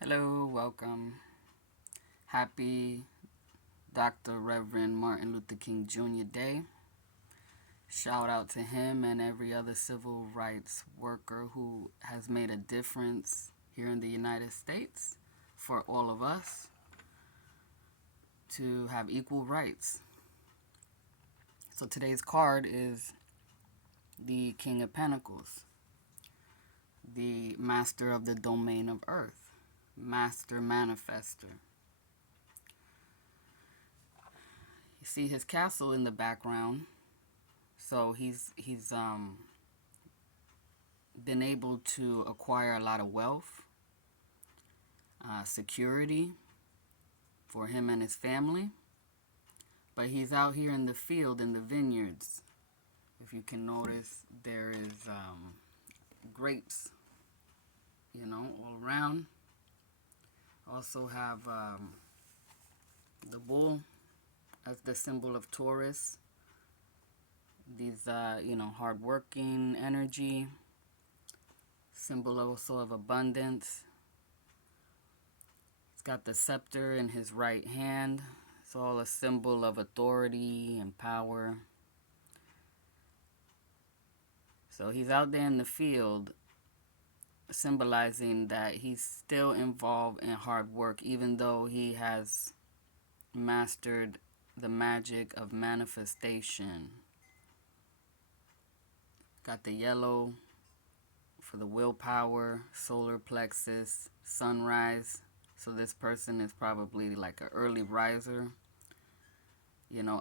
Hello, welcome. Happy Dr. Reverend Martin Luther King Jr. Day. Shout out to him and every other civil rights worker who has made a difference here in the United States for all of us to have equal rights. So today's card is the King of Pentacles, the master of the domain of earth, master manifester. You see his castle in the background. So he's been able to acquire a lot of wealth, security for him and his family. But he's out here in the field, in the vineyards. If you can notice, there is grapes, all around. Also have the bull as the symbol of Taurus. These, hardworking energy, symbol also of abundance. He's got the scepter in his right hand. It's all a symbol of authority and power. So he's out there in the field, symbolizing that he's still involved in hard work, even though he has mastered the magic of manifestation. Got the yellow for the willpower, solar plexus, sunrise. So this person is probably like an early riser,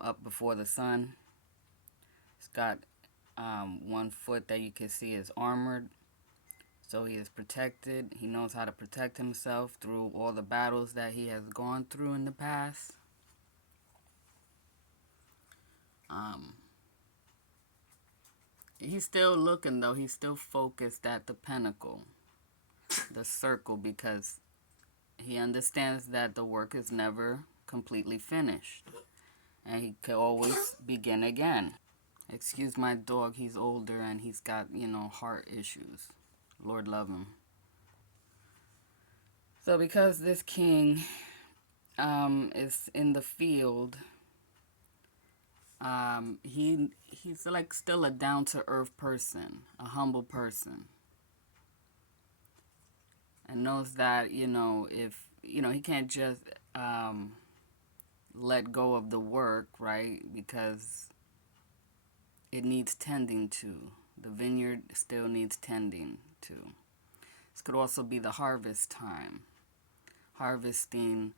up before the sun. It's got one foot that you can see is armored. So he is protected. He knows how to protect himself through all the battles that he has gone through in the past. He's still looking, though. He's still focused at the pinnacle, the circle, because he understands that the work is never completely finished. And he can always begin again. Excuse my dog. He's older and he's got, heart issues. Lord love him. So because this king is in the field, he's like still a down-to-earth person, a humble person, and knows that if he can't just let go of the work, right? Because it needs tending to. The vineyard still needs tending to. This could also be the harvest time, harvesting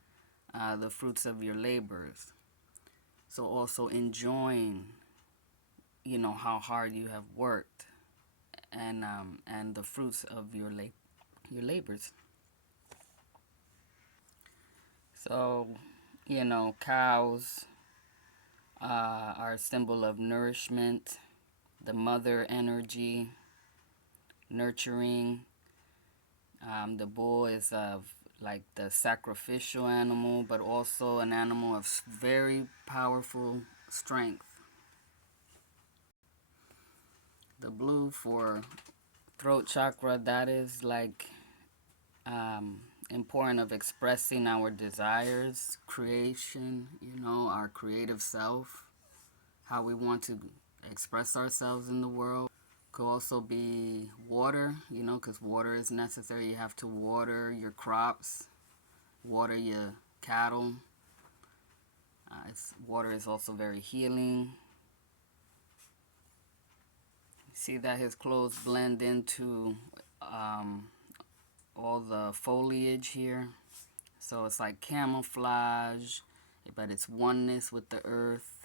the fruits of your labors. So also enjoying, how hard you have worked, and the fruits of your labors. So, cows are a symbol of nourishment, the mother energy, nurturing. The bull is of like the sacrificial animal, but also an animal of very powerful strength. The blue for throat chakra, that is like important of expressing our desires, creation, our creative self, how we want to express ourselves in the world. Could also be water, because water is necessary. You have to water your crops, water your cattle. Water is also very healing. See that his clothes blend into all the foliage here. So it's like camouflage, but it's oneness with the earth.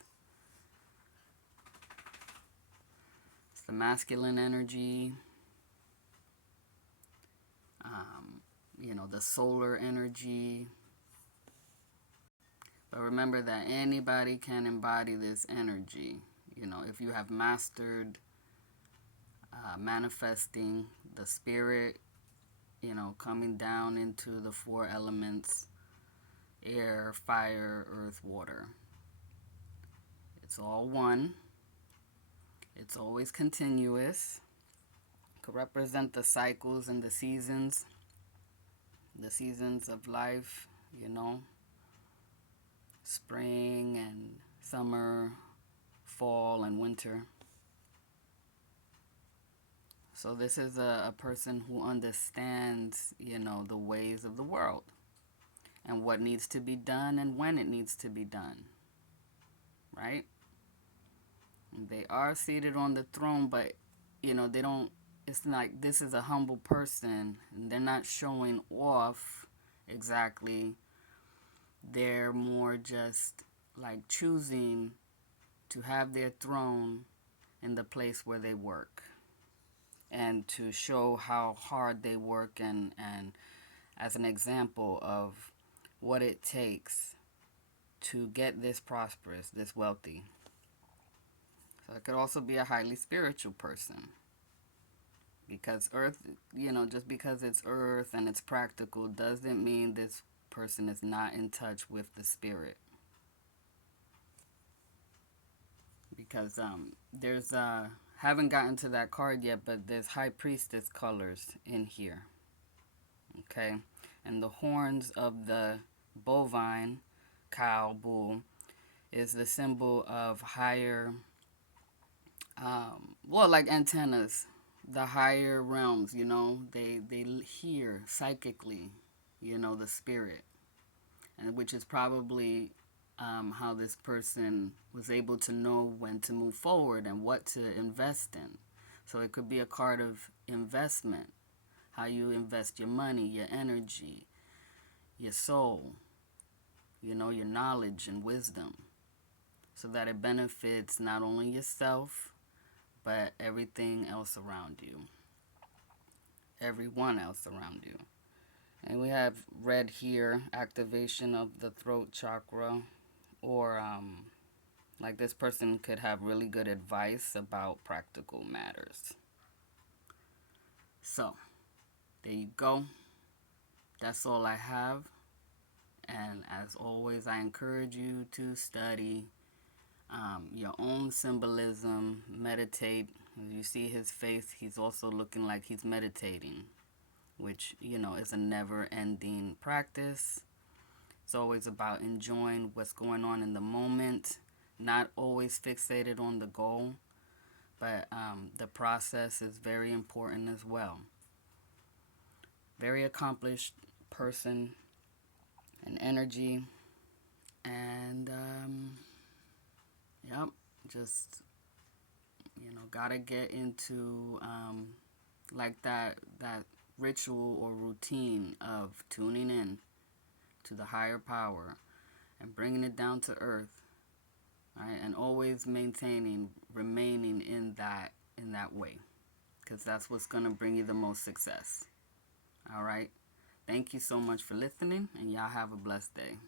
It's the masculine energy. The solar energy. But remember that anybody can embody this energy. If you have mastered manifesting the spirit, coming down into the four elements: air, fire, earth, water. It's all one. It's always continuous. Could represent the cycles and the seasons. the seasons of life, you know, spring and summer, fall and winter. So this is a person who understands, you know, the ways of the world and what needs to be done and when it needs to be done, right? They are seated on the throne, but, you know, they don't, it's like this is a humble person and they're not showing off exactly. They're more just like choosing to have their throne in the place where they work and to show how hard they work and as an example of what it takes to get this prosperous, this wealthy. So it could also be a highly spiritual person because earth, you know, just because it's earth and it's practical doesn't mean this person is not in touch with the spirit. Because there's haven't gotten to that card yet, but there's high priestess colors in here. Okay, and the horns of the bovine, cow, bull, is the symbol of higher, well, like antennas, the higher realms. You know, they hear psychically, you know, the spirit, and which is probably how this person was able to know when to move forward and what to invest in. So it could be a card of investment, how you invest your money, your energy, your soul, you know, your knowledge and wisdom, so that it benefits not only yourself, but everything else around you, everyone else around you. And we have red here, activation of the throat chakra, or like this person could have really good advice about practical matters. So, there you go. That's all I have. And as always, I encourage you to study your own symbolism, meditate. You see his face, he's also looking like he's meditating, which, you know, is a never-ending practice. It's always about enjoying what's going on in the moment, not always fixated on the goal, but the process is very important as well. Very accomplished person and energy, and yep, just, you know, gotta get into like that ritual or routine of tuning in to the higher power and bringing it down to earth, right? And always remaining in that way, because that's what's gonna bring you the most success. All right. Thank you so much for listening, and y'all have a blessed day.